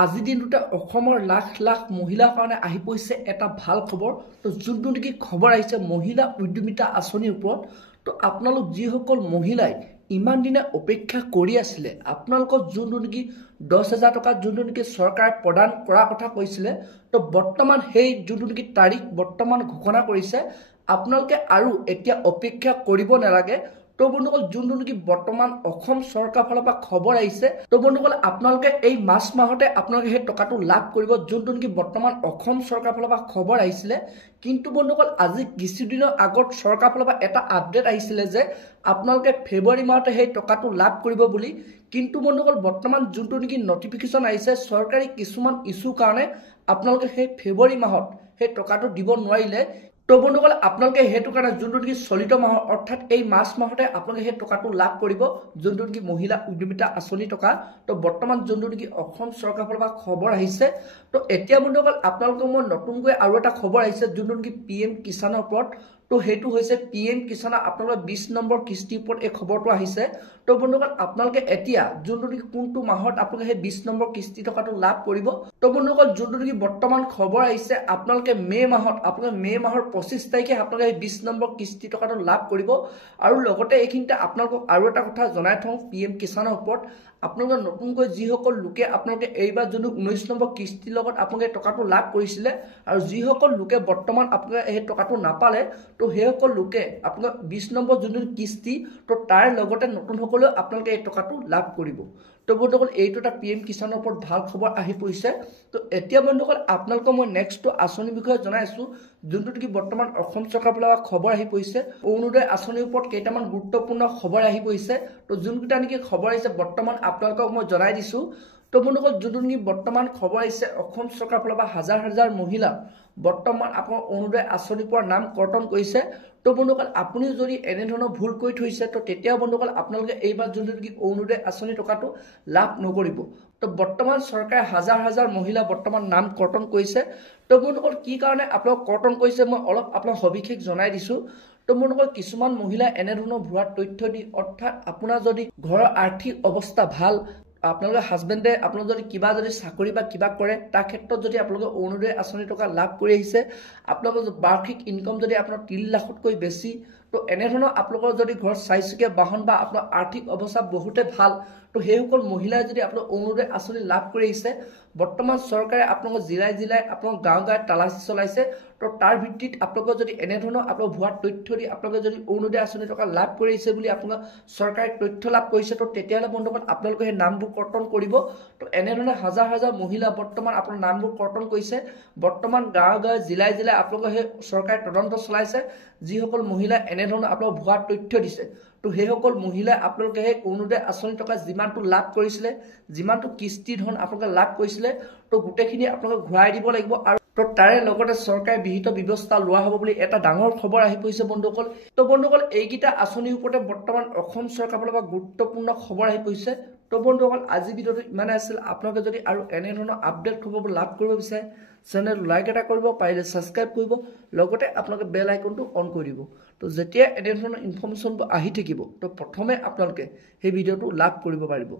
আজি দিনটোতে অসমৰ লাখ লাখ মহিলাৰ কাৰণে আহি পৰিছে এটা ভাল খবৰ। তো যোনটো নেকি খবৰ আহিছে মহিলা উদ্যমিতা আঁচনিৰ ওপৰত। তো আপোনালোক যিসকল মহিলাই ইমান দিনে অপেক্ষা কৰি আছিলে, আপোনালোকক যোনটো নেকি 10,000 টকা যোনটো নেকি চৰকাৰে প্ৰদান কৰাৰ কথা কৈছিলে, তো বৰ্তমান সেই যোনটো নেকি তাৰিখ বৰ্তমান ঘোষণা কৰিছে। আপোনালোকে আৰু এতিয়া অপেক্ষা কৰিব নালাগে। তো বন্ধুসকল যোনটো নেকি বৰ্তমান অসম চৰকাৰৰ ফালৰ পৰা খবৰ আহিছে, তো বন্ধুসকল আপোনালোকে এই মাৰ্চ মাহতে আপোনালোকে সেই টকাটো লাভ কৰিব, যোনটো নেকি বৰ্তমান অসম চৰকাৰৰ ফালৰ পৰা খবৰ আহিছিলে। কিন্তু বন্ধুসকল আজি কিছুদিনৰ আগত চৰকাৰৰ ফালৰ পৰা এটা আপডেট আহিছিলে যে আপোনালোকে ফেব্ৰুৱাৰী মাহতে সেই টকাটো লাভ কৰিব বুলি। কিন্তু বন্ধুসকল বৰ্তমান যোনটো নেকি নটিফিকেশ্যন আহিছে চৰকাৰী কিছুমান ইছ্যুৰ কাৰণে আপোনালোকে সেই ফেব্ৰুৱাৰী মাহত সেই টকাটো দিব নোৱাৰিলে। তো বন্ধুসকল আপোনালোকে সেইটো কাৰণে যোনটো নেকি চলিত মাহৰ অৰ্থাৎ এই মাৰ্চ মাহতে আপোনালোকে সেই টকাটো লাভ কৰিব, যোনটো নেকি মহিলা উদ্যমিতা আঁচনি টকা। তো বৰ্তমান যোনটো নেকি অসম চৰকাৰৰ ফালৰ পৰা খবৰ আহিছে। তো এতিয়া বন্ধুসকল আপোনালোকক মই নতুনকৈ আৰু এটা খবৰ আহিছে যোনটো নেকি PM কিষাণৰ ওপৰত। তো সেইটো হৈছে PM কিষাণৰ আপোনালোকৰ 20 নম্বৰ কিস্তিৰ ওপৰত এই খবৰটো আহিছে। তো বন্ধুসকল আপোনালোকে এতিয়া যোনটো নেকি কোনটো মাহত আপোনালোকে সেই 20 নম্বৰ কিস্তি টকাটো লাভ কৰিব। তো বন্ধুসকল যোনটো নেকি বৰ্তমান খবৰ আহিছে আপোনালোকে মে' মাহত আপোনালোকে মে' মাহৰ 25 তাৰিখে আপোনালোকে সেই 20 নম্বৰ কিস্তি টকাটো লাভ কৰিব। আৰু লগতে এইখিনিতে আপোনালোকক আৰু এটা কথা জনাই থওঁ PM কিষাণৰ ওপৰত, আপোনালোকে নতুনকৈ যিসকল লোকে আপোনালোকে এইবাৰ যোনটো 19 নম্বৰ কিস্তিৰ লগত আপোনালোকে টকাটো লাভ কৰিছিলে আৰু যিসকল লোকে বৰ্তমান আপোনালোকে সেই টকাটো নাপালে, তো সেইসকল লোকে আপোনালোকে 20 নম্বৰ যোনটো কিস্তি তো তাৰ লগতে নতুনসকলেও আপোনালোকে এই টকাটো লাভ কৰিব। তো বন্ধুসকল এইটো এটা PM কিষাণৰ ওপৰত ভাল খবৰ আহি পৰিছে। তো এতিয়া বন্ধুসকল আপোনালোকক মই নেক্সটটো আঁচনিৰ বিষয়ে জনাই আছোঁ, যোনটো নেকি বৰ্তমান অসম চৰকাৰৰ ফালৰ পৰা খবৰ আহি পৰিছে। অৰুণোদয় আঁচনিৰ ওপৰত কেইটামান গুৰুত্বপূৰ্ণ খবৰ আহি পৰিছে। তো যোনকেইটা নেকি খবৰ আহিছে বৰ্তমান আপোনালোকক মই জনাই দিছোঁ। তো বন্ধুসকল যোনটো নেকি বৰ্তমান খবৰ আহিছে অসম চৰকাৰৰ ফালৰ পৰা হাজাৰ হাজাৰ মহিলা বৰ্তমান আপোনাৰ অৰুণোদয় আঁচনিৰ পৰা নাম কৰ্তন কৰিছে। তো বন্ধুসকল আপুনি যদি এনেধৰণৰ ভুল কৰি থৈছে তো তেতিয়াও বন্ধুসকল আপোনালোকে এইবাৰ যোনটো নেকি অৰুণোদয় আঁচনি টকাটো লাভ নকৰিব। তো বৰ্তমান চৰকাৰে হাজাৰ হাজাৰ মহিলা বৰ্তমান নাম কৰ্তন কৰিছে। তো বন্ধুসকল কি কাৰণে আপোনালোক কৰ্তন কৰিছে মই অলপ আপোনাক সবিশেষ জনাই দিছোঁ। তো বন্ধুসকল কিছুমান মহিলা এনেধৰণৰ ভুৱা তথ্য দি, অৰ্থাৎ আপোনাৰ যদি ঘৰৰ আৰ্থিক অৱস্থা ভাল, আপোনালোকৰ হাজবেণ্ডে আপোনালোক যদি কিবা যদি চাকৰি বা কিবা কৰে তাৰ ক্ষেত্ৰত যদি আপোনালোকে অৰুণোদয় আঁচনি টকা লাভ কৰি আহিছে, আপোনালোকৰ বাৰ্ষিক ইনকম যদি আপোনাৰ 3 লাখতকৈ বেছি, তো এনেধৰণৰ আপোনালোকৰ যদি ঘৰত 4 চকীয়া বাহন বা আপোনাৰ আৰ্থিক অৱস্থা বহুতে ভাল, তো সেইসকল মহিলাই যদি আপোনালোক অৰুণোদয় আঁচনি লাভ কৰি আহিছে, বৰ্তমান চৰকাৰে আপোনালোকৰ জিলাই জিলাই আপোনালোক গাঁৱে গাঁৱে তালাচী চলাইছে। তো তাৰ ভিত্তিত আপোনালোকৰ যদি এনেধৰণৰ আপোনালোক ভুৱা তথ্য দি আপোনালোকে যদি অৰুণোদয় আঁচনি টকা লাভ কৰি আহিছে বুলি আপোনালোকৰ চৰকাৰে তথ্য লাভ কৰিছে, তো তেতিয়াহ'লে বন্ধুসকল আপোনালোকে সেই নামবোৰ কৰ্তন কৰিব। তো এনেধৰণে হাজাৰ হাজাৰ মহিলা বৰ্তমান আপোনাৰ নামবোৰ কৰ্তন কৰিছে। বৰ্তমান গাঁৱে গাঁৱে জিলাই জিলাই আপোনালোকৰ সেই চৰকাৰে তদন্ত চলাইছে, যিসকল মহিলাই এনেধৰণৰ আপোনালোক ভুৱা তথ্য দিছে। তো সেইসকল মহিলাই আপোনালোকে সেই অৰুণোদয় আঁচনি টকা যিমানটো লাভ কৰিছিলে, যিমানটো কিস্তি ধন আপোনালোকে লাভ কৰিছিলে, তো গোটেইখিনি আপোনালোকে ঘূৰাই দিব লাগিব। আৰু তো তাৰে লগতে চৰকাৰে বিহিত ব্যৱস্থা লোৱা হ'ব বুলি এটা ডাঙৰ খবৰ আহি পৰিছে বন্ধুসকল। তো বন্ধুসকল এইকেইটা আঁচনিৰ ওপৰতে বৰ্তমান অসম চৰকাৰৰ ফালৰ পৰা গুৰুত্বপূৰ্ণ খবৰ আহি পৰিছে। তো বন্ধুসকল আজি ভিডিঅ'টো ইমানে আছিল। আপোনালোকে যদি আৰু এনেধৰণৰ আপডেট খবৰ লাভ কৰিব বিচাৰে চেনেল লাইক এটা কৰিব, পাৰিলে ছাবস্ক্ৰাইব কৰিব, লগতে আপোনালোকে বেল আইকনটো অন কৰি দিব। তো যেতিয়া এনেধৰণৰ ইনফৰ্মেশ্যনবোৰ আহি থাকিব তো প্ৰথমে আপোনালোকে সেই ভিডিঅ'টো লাভ কৰিব পাৰিব।